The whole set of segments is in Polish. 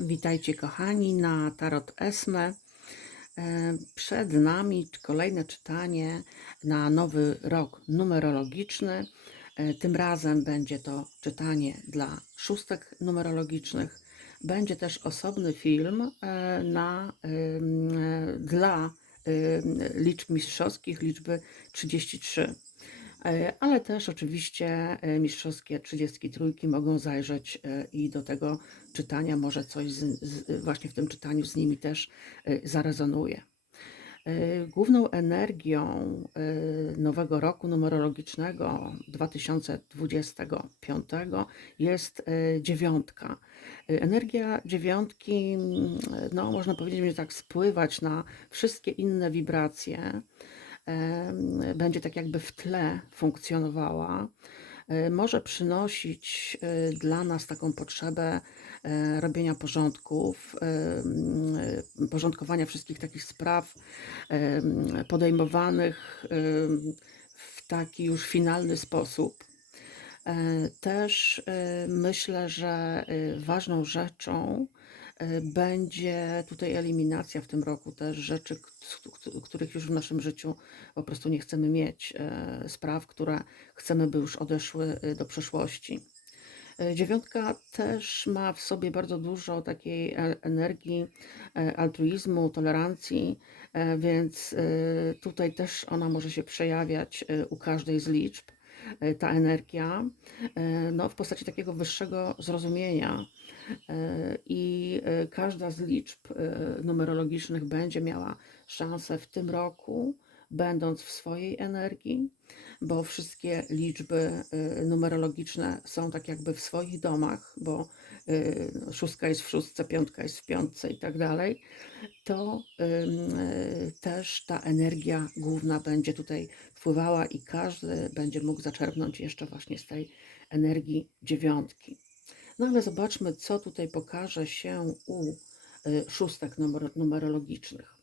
Witajcie kochani na Tarot Esme. E, Przed nami kolejne czytanie na nowy rok numerologiczny. E, Tym razem będzie to czytanie dla szóstek numerologicznych. Będzie też osobny film e, na, dla liczb mistrzowskich, liczby 33. E, Ale też oczywiście e, mistrzowskie 33 mogą zajrzeć e, i do tego czytania może coś z, z, właśnie w tym czytaniu z nimi też zarezonuje. Główną energią nowego roku numerologicznego 2025 jest dziewiątka. Energia dziewiątki, no można powiedzieć, będzie tak spływać na wszystkie inne wibracje będzie tak jakby w tle funkcjonowała, e, może przynosić e, dla nas taką potrzebę e, robienia porządków, porządkowania wszystkich takich spraw podejmowanych w taki już finalny sposób. Też myślę, że ważną rzeczą będzie tutaj eliminacja w tym roku też rzeczy, których już w naszym życiu po prostu nie chcemy mieć, e, spraw, które chcemy, by już odeszły e, do przeszłości. Dziewiątka też ma w sobie bardzo dużo takiej e- energii e, altruizmu, tolerancji, e, więc tutaj też ona może się przejawiać u każdej z liczb. Ta energia no, w postaci takiego wyższego zrozumienia, i e, każda z liczb e, numerologicznych będzie miała szansę w tym roku, będąc w swojej energii, bo wszystkie liczby e, numerologiczne są tak jakby w swoich domach, bo e, szóstka jest w szóstce, piątka jest w piątce i tak dalej, to e, też ta energia główna będzie tutaj wpływała i każdy będzie mógł zaczerpnąć jeszcze właśnie z tej energii dziewiątki. No ale zobaczmy, co tutaj pokaże się u y, szóstek numer, numerologicznych.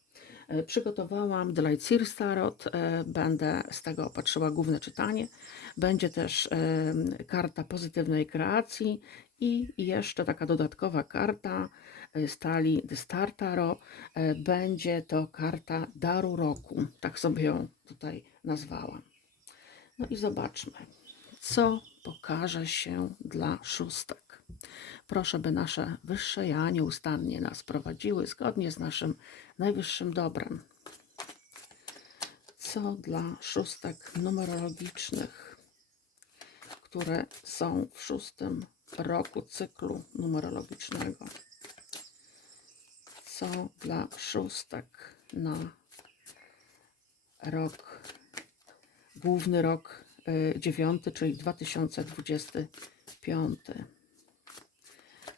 E, Przygotowałam The Light Series Tarot, e, będę z tego patrzyła główne czytanie. Będzie też karta pozytywnej kreacji i jeszcze taka dodatkowa karta e, stali The Star Tarot. E, Będzie to karta daru roku, tak sobie ją tutaj nazwałam. No i zobaczmy, co pokaże się dla szóstek. Proszę, by nasze wyższe ja nieustannie nas prowadziły zgodnie z naszym najwyższym dobrem. Co dla szóstek numerologicznych, które są w szóstym roku cyklu numerologicznego? Co dla szóstek na rok główny rok y, dziewiąty, czyli 2025.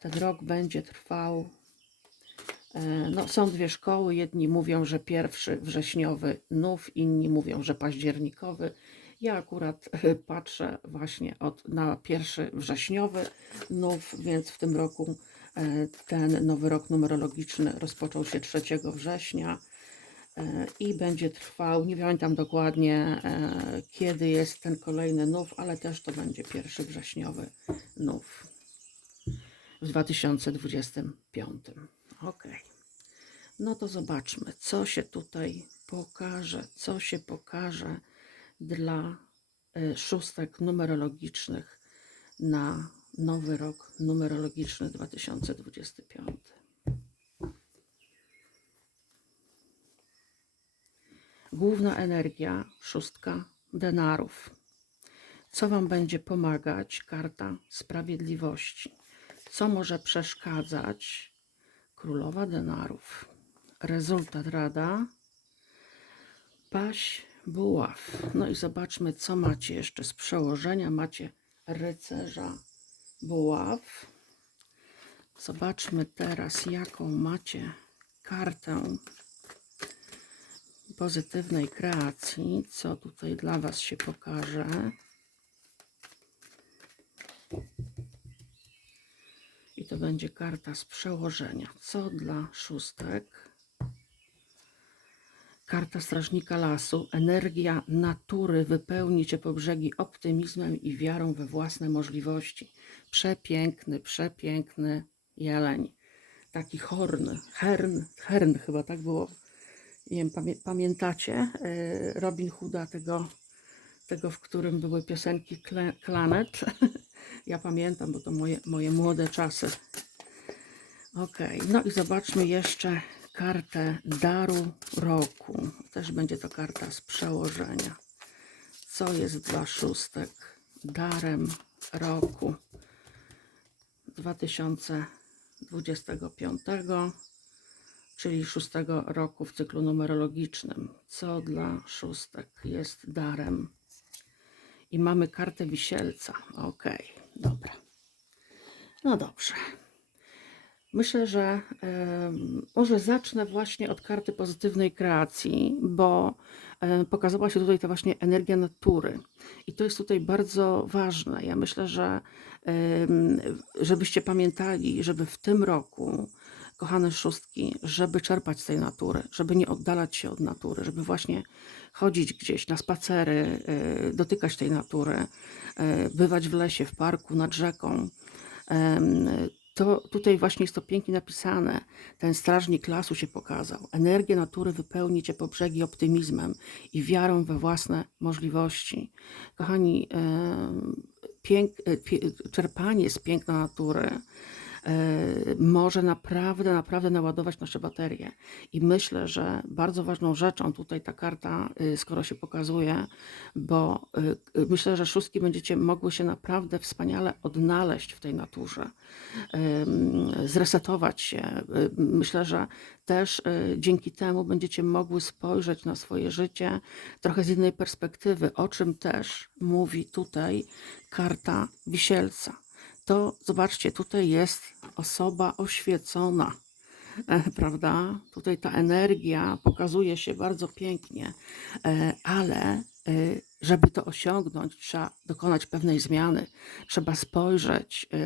Ten rok będzie trwał. e, No, są dwie szkoły. Jedni mówią, że pierwszy wrześniowy nów, inni mówią, że październikowy. Ja akurat e, patrzę właśnie od, na pierwszy wrześniowy nów, więc w tym roku e, ten nowy rok numerologiczny rozpoczął się 3 września i będzie trwał, nie pamiętam dokładnie kiedy jest ten kolejny nów, ale też to będzie pierwszy wrześniowy nów w 2025. Ok. No to zobaczmy, co się tutaj pokaże, co się pokaże dla e, szóstek numerologicznych na nowy rok numerologiczny 2025. Główna energia, szóstka denarów. Co Wam będzie pomagać? Karta sprawiedliwości. Co może przeszkadzać? Królowa denarów. Rezultat rada. Paś buław. No i zobaczmy, co macie jeszcze z przełożenia. Macie rycerza buław. Zobaczmy teraz, jaką macie kartę pozytywnej kreacji. Co tutaj dla Was się pokaże? I to będzie karta z przełożenia. Co dla szóstek? Karta strażnika lasu. Energia natury wypełni cię po brzegi optymizmem i wiarą we własne możliwości. Przepiękny, przepiękny jeleń. taki horn, hern, hern chyba tak było. Nie wiem, pamię, pamiętacie e, Robin Hooda, tego, tego, w którym były piosenki Planet? Ja pamiętam, bo to moje, moje młode czasy. Okej, no i zobaczmy jeszcze kartę daru roku. Też będzie to karta z przełożenia. Co jest dla szóstek darem roku 2025, czyli szóstego roku w cyklu numerologicznym. Co dla szóstek jest darem? I mamy kartę wisielca. Okej, dobra. No dobrze. Myślę, że em, może zacznę właśnie od karty pozytywnej kreacji, bo e, pokazała się tutaj ta właśnie energia natury. I to jest tutaj bardzo ważne. Ja myślę, że em, żebyście pamiętali, żeby w tym roku, kochane szóstki, żeby czerpać z tej natury, żeby nie oddalać się od natury, żeby właśnie chodzić gdzieś na spacery, e, dotykać tej natury, e, bywać w lesie, w parku, nad rzeką. To tutaj właśnie jest to pięknie napisane. Ten strażnik lasu się pokazał. Energię natury wypełni cię po brzegi optymizmem i wiarą we własne możliwości. Kochani, e, czerpanie z piękna natury może naprawdę, naprawdę naładować nasze baterie. I myślę, że bardzo ważną rzeczą tutaj ta karta, y, skoro się pokazuje, bo y, myślę, że szóstki będziecie mogły się naprawdę wspaniale odnaleźć w tej naturze, zresetować się. Y, Myślę, że też dzięki temu będziecie mogły spojrzeć na swoje życie trochę z innej perspektywy, o czym też mówi tutaj karta wisielca to zobaczcie, tutaj jest osoba oświecona, prawda? Tutaj ta energia pokazuje się bardzo pięknie, e, ale e, żeby to osiągnąć, trzeba dokonać pewnej zmiany, trzeba spojrzeć e,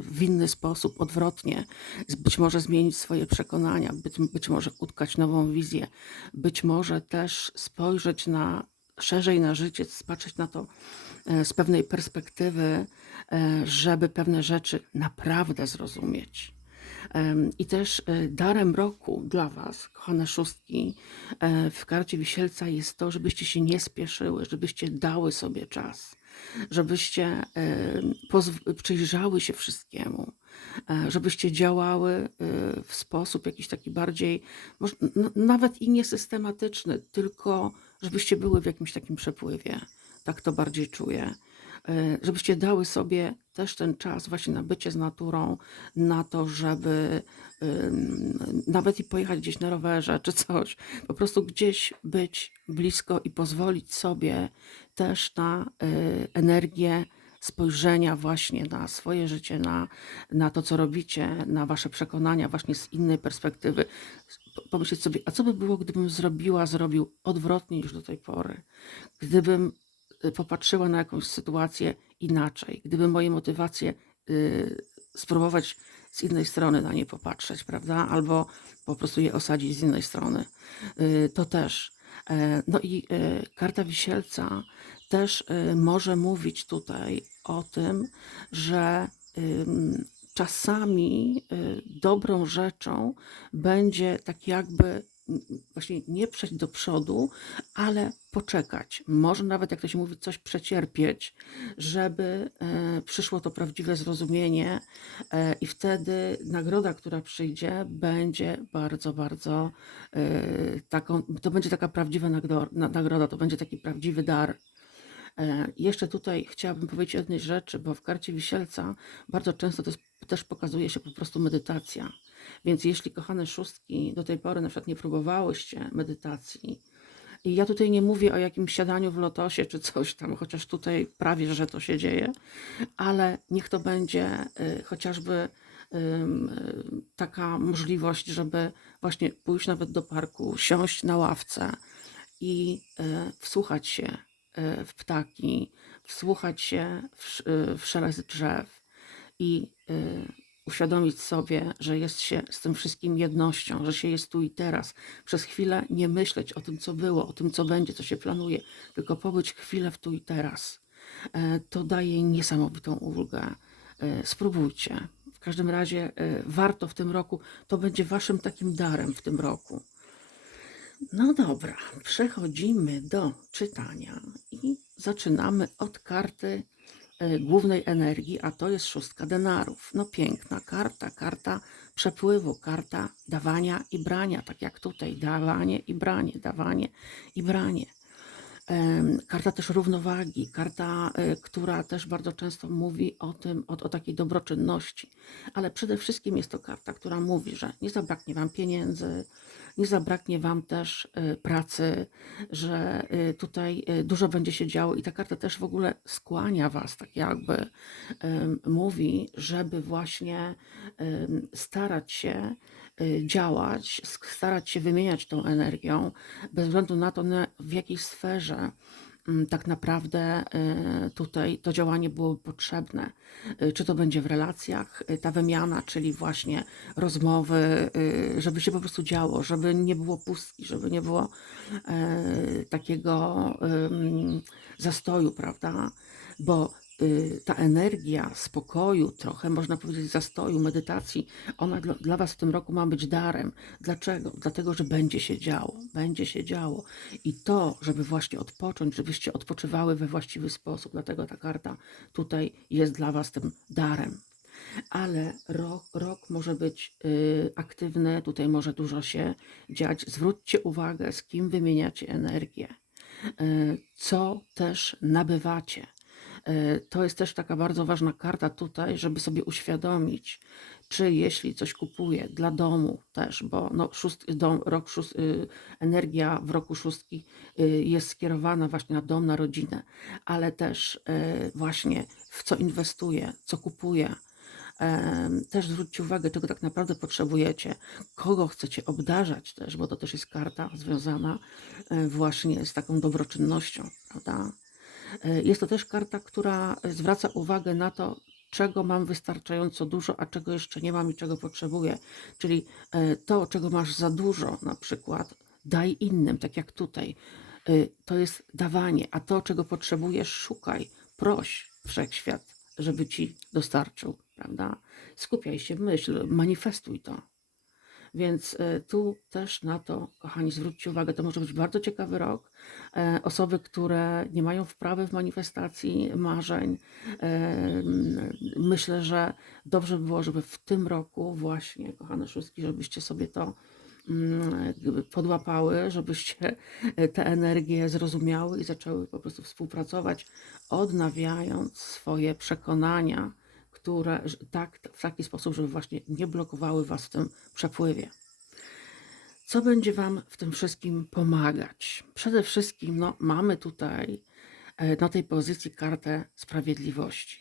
w inny sposób, odwrotnie, być może zmienić swoje przekonania, być, być może utkać nową wizję, być może też spojrzeć na szerzej na życie, spatrzeć na to e, z pewnej perspektywy, e, żeby pewne rzeczy naprawdę zrozumieć. I też e, darem roku dla Was, kochane szóstki, w karcie wisielca jest to, żebyście się nie spieszyły, żebyście dały sobie czas, żebyście przyjrzały się wszystkiemu, żebyście działały w sposób jakiś taki bardziej, nawet i niesystematyczny, tylko żebyście były w jakimś takim przepływie. Tak to bardziej czuję. E, Żebyście dały sobie też ten czas właśnie na bycie z naturą, na to, żeby nawet i pojechać gdzieś na rowerze czy coś, po prostu gdzieś być blisko i pozwolić sobie też na y, energię spojrzenia właśnie na swoje życie, na, na to, co robicie, na wasze przekonania właśnie z innej perspektywy. Po- Pomyśleć sobie, a co by było, gdybym zrobiła, zrobił odwrotnie niż do tej pory? Gdybym y, popatrzyła na jakąś sytuację inaczej, gdyby moje motywacje y, spróbować z innej strony na nie popatrzeć, prawda? Albo po prostu je osadzić z innej strony, y, to też. E, No i y, karta wisielca też y, może mówić tutaj o tym, że czasami y, dobrą rzeczą będzie tak jakby właśnie nie przejść do przodu, ale poczekać. Może nawet, jak to się mówi, coś przecierpieć, żeby e, przyszło to prawdziwe zrozumienie, e, i wtedy nagroda, która przyjdzie, będzie bardzo, bardzo e, taką, to będzie taka prawdziwa nagroda, to będzie taki prawdziwy dar. E, Jeszcze tutaj chciałabym powiedzieć jednej rzeczy, bo w karcie wisielca bardzo często to jest, też pokazuje się po prostu medytacja. Więc jeśli, kochane szóstki, do tej pory na przykład nie próbowałyście medytacji, i ja tutaj nie mówię o jakimś siadaniu w lotosie czy coś tam, chociaż tutaj prawie, że to się dzieje, ale niech to będzie y, chociażby y, taka możliwość, żeby właśnie pójść nawet do parku, siąść na ławce i y, wsłuchać się w ptaki, wsłuchać się w, y, w szelest drzew i y, uświadomić sobie, że jest się z tym wszystkim jednością, że się jest tu i teraz. Przez chwilę nie myśleć o tym, co było, o tym, co będzie, co się planuje, tylko pobyć chwilę w tu i teraz. E, To daje niesamowitą ulgę. E, Spróbujcie. W każdym razie e, warto w tym roku, to będzie waszym takim darem w tym roku. No dobra, przechodzimy do czytania i zaczynamy od karty e, głównej energii, a to jest szóstka denarów. No piękna karta, karta przepływu, karta dawania i brania, tak jak tutaj, dawanie i branie, dawanie i branie. Karta też równowagi, karta, e, która też bardzo często mówi o tym, o, o takiej dobroczynności, ale przede wszystkim jest to karta, która mówi, że nie zabraknie Wam pieniędzy, nie zabraknie Wam też e, pracy, że e, tutaj e, dużo będzie się działo i ta karta też w ogóle skłania Was, tak jakby mówi, żeby właśnie starać się działać, starać się wymieniać tą energią, bez względu na to, w jakiej sferze tak naprawdę e, tutaj to działanie byłoby potrzebne. E, Czy to będzie w relacjach, e, ta wymiana, czyli właśnie rozmowy, żeby się po prostu działo, żeby nie było pustki, żeby nie było takiego zastoju, prawda? Bo y, ta energia spokoju, trochę można powiedzieć zastoju, medytacji, ona dla, dla Was w tym roku ma być darem. Dlaczego? Dlatego, że będzie się działo, będzie się działo. I to, żeby właśnie odpocząć, żebyście odpoczywały we właściwy sposób, dlatego ta karta tutaj jest dla Was tym darem. Ale rok, rok może być y, aktywny, tutaj może dużo się dziać. Zwróćcie uwagę, z kim wymieniacie energię, y, co też nabywacie. Y, To jest też taka bardzo ważna karta tutaj, żeby sobie uświadomić, czy jeśli coś kupuję dla domu też, bo no, szóst, dom, rok szóst, y, energia w roku szóstki y, jest skierowana właśnie na dom, na rodzinę, ale też y, właśnie w co inwestuję, co kupuję. Też zwróćcie uwagę, czego tak naprawdę potrzebujecie, kogo chcecie obdarzać też, bo to też jest karta związana e, właśnie z taką dobroczynnością, prawda? E, Jest to też karta, która zwraca uwagę na to, czego mam wystarczająco dużo, a czego jeszcze nie mam i czego potrzebuję. Czyli e, to, czego masz za dużo, na przykład, daj innym, tak jak tutaj. E, To jest dawanie, a to, czego potrzebujesz, szukaj, proś wszechświat, żeby ci dostarczył, prawda? Skupiaj się, myśl, manifestuj to. Więc e, tu też na to, kochani, zwróćcie uwagę, to może być bardzo ciekawy rok. E, Osoby, które nie mają wprawy w manifestacji marzeń, e, myślę, że dobrze by było, żeby w tym roku właśnie, kochane szóstki, żebyście sobie to mm, podłapały, żebyście te energie zrozumiały i zaczęły po prostu współpracować, odnawiając swoje przekonania, które tak, w taki sposób, żeby właśnie nie blokowały Was w tym przepływie. Co będzie Wam w tym wszystkim pomagać? Przede wszystkim no, mamy tutaj e, na tej pozycji kartę sprawiedliwości.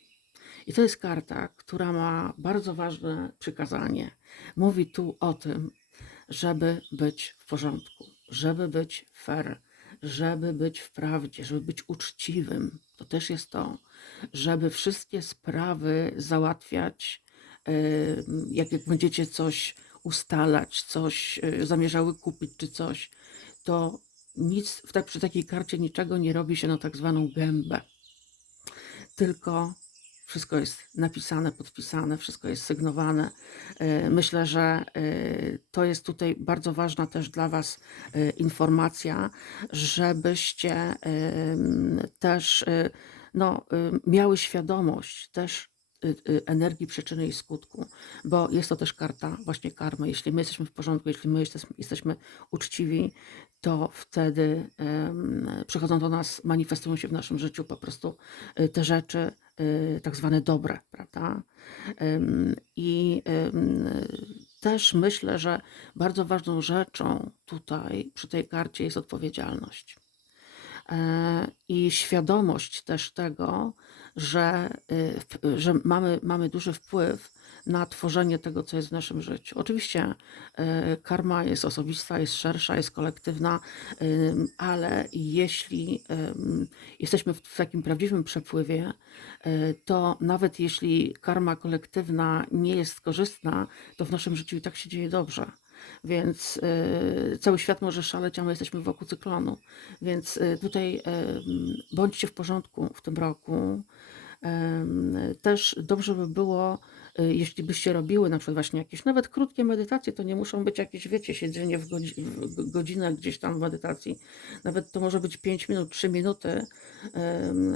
I to jest karta, która ma bardzo ważne przykazanie. Mówi tu o tym, żeby być w porządku, żeby być fair, żeby być w prawdzie, żeby być uczciwym. To też jest to, żeby wszystkie sprawy załatwiać, e, jak, będziecie coś ustalać, coś e, zamierzały kupić czy coś, to nic w tak, przy takiej karcie niczego nie robi się na tak zwaną gębę tylko wszystko jest napisane, podpisane, wszystko jest sygnowane. E, Myślę, że e, to jest tutaj bardzo ważna też dla Was e, informacja, żebyście też no, miały świadomość też energii przyczyny i skutku, bo jest to też karta właśnie karmy. Jeśli my jesteśmy w porządku, jeśli my jesteśmy uczciwi, to wtedy przychodzą do nas, manifestują się w naszym życiu po prostu y, te rzeczy y, tak zwane dobre, prawda? I też myślę, że bardzo ważną rzeczą tutaj przy tej karcie jest odpowiedzialność. E, I świadomość też tego, że, y, że mamy, mamy duży wpływ na tworzenie tego, co jest w naszym życiu. Oczywiście e, karma jest osobista, jest szersza, jest kolektywna, ym, ale jeśli ym, jesteśmy w takim prawdziwym przepływie, e, to nawet jeśli karma kolektywna nie jest korzystna, to w naszym życiu i tak się dzieje dobrze. Więc e, cały świat może szaleć, a my jesteśmy wokół cyklonu. Więc e, tutaj em, bądźcie w porządku w tym roku. Też dobrze by było, y, jeśli byście robiły na przykład właśnie jakieś nawet krótkie medytacje, to nie muszą być jakieś, wiecie, siedzenie w, godzi w go- godzinę gdzieś tam w medytacji. Nawet to może być 5 minut, 3 minuty. em,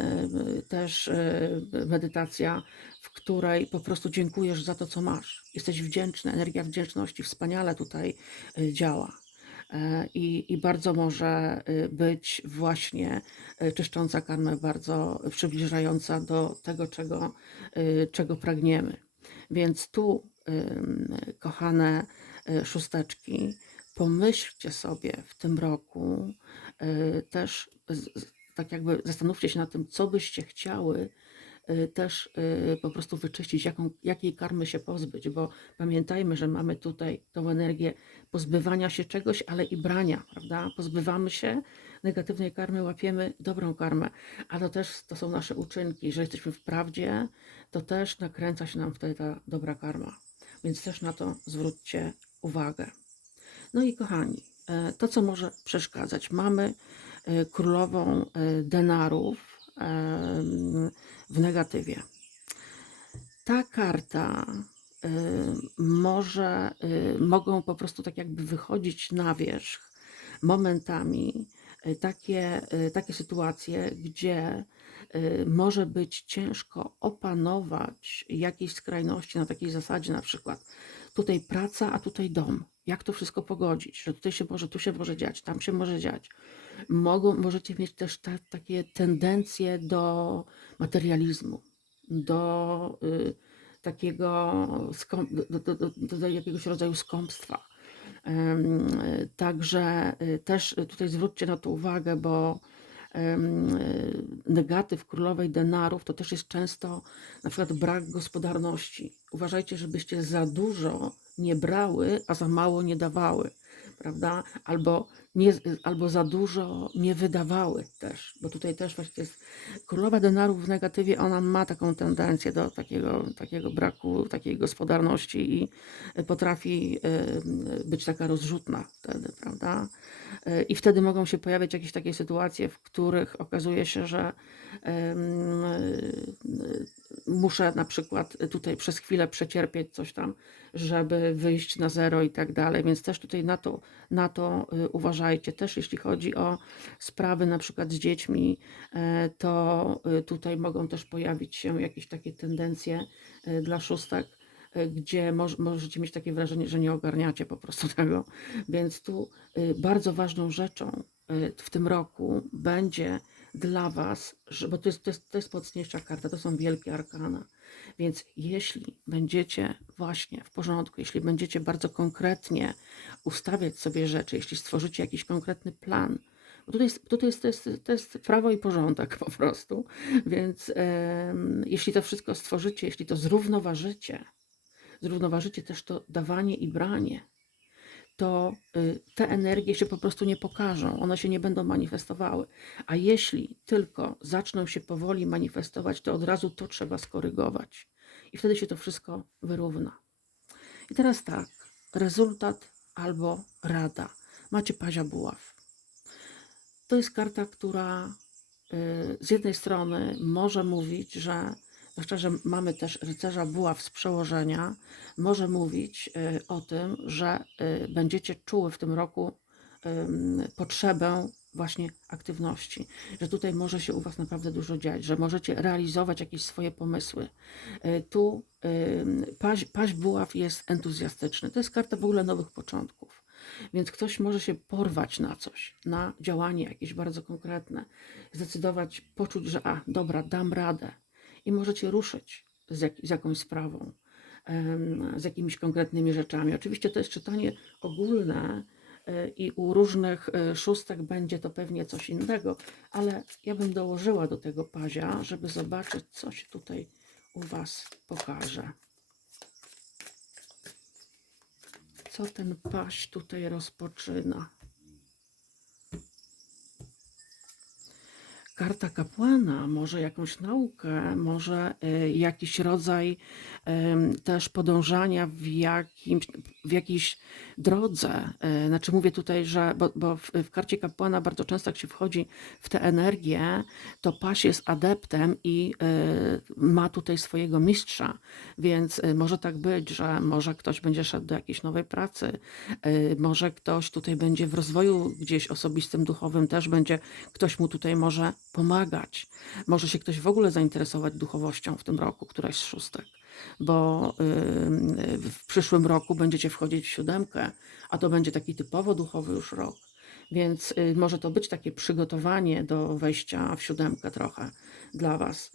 Też e, medytacja, w której po prostu dziękujesz za to, co masz. Jesteś wdzięczny, energia wdzięczności wspaniale tutaj y, działa. E, I, I bardzo może y, być właśnie y, czyszcząca karmę, bardzo przybliżająca do tego, czego, y, czego pragniemy. Więc tu, kochane szósteczki, pomyślcie sobie w tym roku też, tak jakby zastanówcie się nad tym, co byście chciały też y, po prostu wyczyścić, jaką, jakiej karmy się pozbyć, bo pamiętajmy, że mamy tutaj tą energię pozbywania się czegoś, ale i brania, prawda? Pozbywamy się negatywnej karmy, łapiemy dobrą karmę, ale to też to są nasze uczynki. Jeżeli jesteśmy w prawdzie, to też nakręca się nam wtedy ta dobra karma. Więc też na to zwróćcie uwagę. No i kochani, e, to co może przeszkadzać. Mamy królową denarów w negatywie. Ta karta może, mogą po prostu tak jakby wychodzić na wierzch momentami y, takie, y, takie sytuacje, gdzie może być ciężko opanować jakieś skrajności na takiej zasadzie, na przykład tutaj praca, a tutaj dom. Jak to wszystko pogodzić? Że tutaj się może, tu się może dziać, tam się może dziać. Mogą, możecie mieć też ta, takie tendencje do materializmu, do y, takiego do, do, do, do, jakiegoś rodzaju skąpstwa. Em, y, Także y, też tutaj zwróćcie na to uwagę, bo y, negatyw królowej denarów to też jest często na przykład brak gospodarności. Uważajcie, żebyście za dużo nie brały, a za mało nie dawały, prawda? Albo, nie, albo za dużo nie wydawały też, bo tutaj też właśnie jest królowa denarów w negatywie, ona ma taką tendencję do takiego, takiego braku takiej gospodarności i potrafi y, być taka rozrzutna wtedy, prawda? Y, I wtedy mogą się pojawiać jakieś takie sytuacje, w których okazuje się, że y, y, muszę na przykład tutaj przez chwilę przecierpieć coś tam, żeby wyjść na zero i tak dalej, więc też tutaj na to, na to y, uważajcie. Też jeśli chodzi o sprawy na przykład z dziećmi, e, to y, tutaj mogą też pojawić się jakieś takie tendencje y, dla szóstek, gdzie moż, możecie mieć takie wrażenie, że nie ogarniacie po prostu tego. Więc tu bardzo ważną rzeczą w tym roku będzie dla Was, bo to jest, to, jest, to jest mocniejsza karta, to są wielkie arkana. Więc jeśli będziecie właśnie w porządku, jeśli będziecie bardzo konkretnie ustawiać sobie rzeczy, jeśli stworzycie jakiś konkretny plan, bo tutaj, jest, tutaj jest, to, jest, to jest prawo i porządek po prostu, więc jeśli to wszystko stworzycie, jeśli to zrównoważycie, zrównoważycie też to dawanie i branie, to y, te energie się po prostu nie pokażą, one się nie będą manifestowały. A jeśli tylko zaczną się powoli manifestować, to od razu to trzeba skorygować. I wtedy się to wszystko wyrówna. I teraz tak, rezultat albo rada. Macie pazia buław. To jest karta, która y, z jednej strony może mówić, że zwłaszcza, że mamy też rycerza buław z przełożenia, może mówić y, o tym, że y, będziecie czuły w tym roku potrzebę właśnie aktywności, że tutaj może się u Was naprawdę dużo dziać, że możecie realizować jakieś swoje pomysły. Y, Tu ym, paź, paź buław jest entuzjastyczny. To jest karta w ogóle nowych początków. Więc ktoś może się porwać na coś, na działanie jakieś bardzo konkretne, zdecydować, poczuć, że a, dobra, dam radę i możecie ruszyć z, jak, z jakąś sprawą, z jakimiś konkretnymi rzeczami. Oczywiście to jest czytanie ogólne e, i u różnych e, szóstek będzie to pewnie coś innego, ale ja bym dołożyła do tego pazia, żeby zobaczyć, co się tutaj u Was pokaże. Co ten paź tutaj rozpoczyna? Karta kapłana, może jakąś naukę, może y, jakiś rodzaj też podążania w, jakimś, w jakiejś drodze. Y, Znaczy mówię tutaj, że bo, bo w, w karcie kapłana bardzo często jak się wchodzi w tę energię, to paś jest adeptem i y, ma tutaj swojego mistrza, więc y, może tak być, że może ktoś będzie szedł do jakiejś nowej pracy, y, może ktoś tutaj będzie w rozwoju gdzieś osobistym, duchowym, też będzie ktoś mu tutaj może pomagać. Może się ktoś w ogóle zainteresować duchowością w tym roku, któraś z szóstek, bo y, w przyszłym roku będziecie wchodzić w siódemkę, a to będzie taki typowo duchowy już rok. Więc y, może to być takie przygotowanie do wejścia w siódemkę trochę dla Was.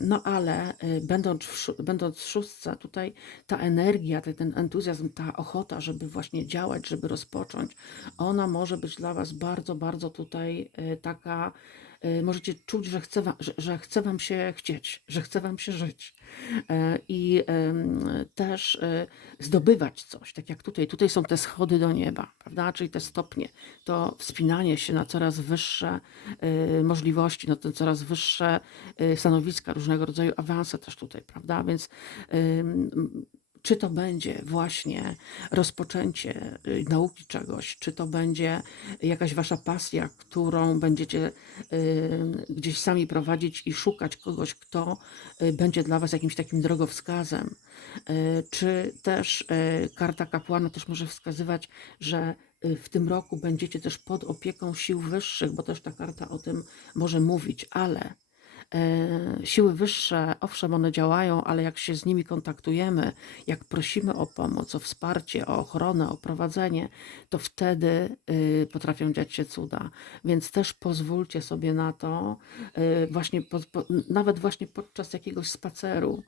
No ale y, będąc w, będąc w szóstce, tutaj ta energia, te- ten entuzjazm, ta ochota, żeby właśnie działać, żeby rozpocząć, ona może być dla Was bardzo, bardzo tutaj taka, możecie czuć, że chce, wam, że, że chce Wam się chcieć, że chce Wam się żyć E, i też e, zdobywać coś, tak jak tutaj. Tutaj są te schody do nieba, prawda? Czyli te stopnie, to wspinanie się na coraz wyższe e, możliwości, na te coraz wyższe stanowiska, różnego rodzaju awanse też tutaj, prawda? Więc czy to będzie właśnie rozpoczęcie y, nauki czegoś, czy to będzie jakaś wasza pasja, którą będziecie y, gdzieś sami prowadzić i szukać kogoś, kto y, będzie dla was jakimś takim drogowskazem, czy też karta kapłana też może wskazywać, że w tym roku będziecie też pod opieką sił wyższych, bo też ta karta o tym może mówić, ale Siły wyższe, owszem, one działają, ale jak się z nimi kontaktujemy, jak prosimy o pomoc, o wsparcie, o ochronę, o prowadzenie, to wtedy y, potrafią dziać się cuda. Więc też pozwólcie sobie na to, y, właśnie po, po, nawet właśnie podczas jakiegoś spaceru.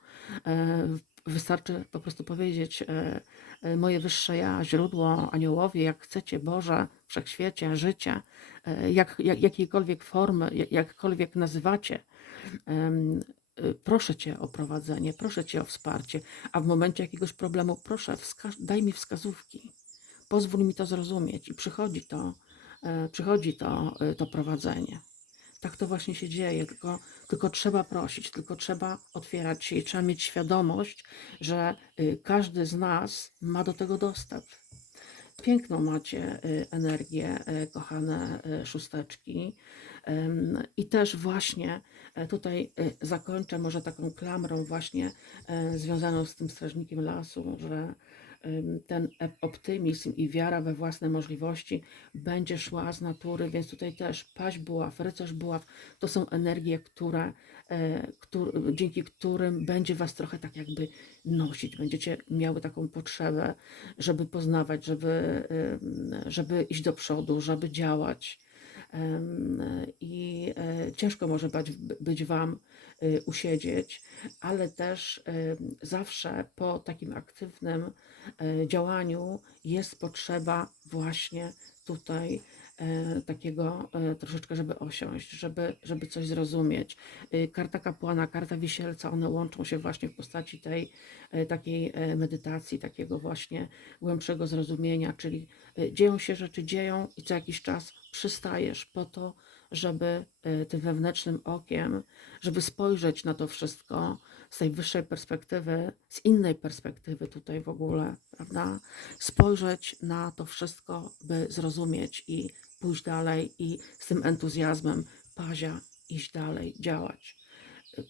e, Wystarczy po prostu powiedzieć, e, e, moje wyższe ja, źródło, aniołowie, jak chcecie, Boże, wszechświecie, życie, e, jak, jak, jakiejkolwiek formy, jak- jakkolwiek nazywacie, Proszę Cię o prowadzenie, proszę Cię o wsparcie, a w momencie jakiegoś problemu proszę, daj mi wskazówki, pozwól mi to zrozumieć i przychodzi to, e, przychodzi to, e, to prowadzenie. Tak to właśnie się dzieje, tylko, tylko trzeba prosić, tylko trzeba otwierać się i trzeba mieć świadomość, że y, każdy z nas ma do tego dostęp. Piękną macie y, energię, y, kochane y, szósteczki. I też właśnie tutaj y, zakończę może taką klamrą właśnie e, związaną z tym strażnikiem lasu, że ten e- optymizm i wiara we własne możliwości będzie szła z natury, więc tutaj też paź buław, rycerz buław, to są energie, które, e, któr, dzięki którym będzie was trochę tak jakby nosić, będziecie miały taką potrzebę, żeby poznawać, żeby, żeby iść do przodu, żeby działać. I e, ciężko może być, Wam y, usiedzieć, ale też zawsze po takim aktywnym e, działaniu jest potrzeba właśnie tutaj takiego e, troszeczkę, żeby osiąść, żeby, żeby coś zrozumieć. Y, Karta kapłana, karta wisielca, one łączą się właśnie w postaci tej e, takiej e, medytacji, takiego właśnie głębszego zrozumienia, czyli e, dzieją się rzeczy, dzieją i co jakiś czas przystajesz po to, żeby e, tym wewnętrznym okiem, żeby spojrzeć na to wszystko z tej wyższej perspektywy, z innej perspektywy tutaj w ogóle, prawda? Spojrzeć na to wszystko, by zrozumieć i pójść dalej i z tym entuzjazmem pazia iść dalej, działać.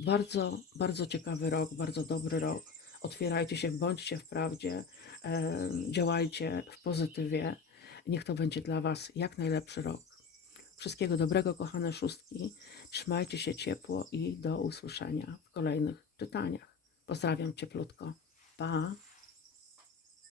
Bardzo, bardzo ciekawy rok, bardzo dobry rok. Otwierajcie się, bądźcie w prawdzie, działajcie w pozytywie. Niech to będzie dla Was jak najlepszy rok. Wszystkiego dobrego, kochane szóstki. Trzymajcie się ciepło i do usłyszenia w kolejnych czytaniach. Pozdrawiam cieplutko. Pa!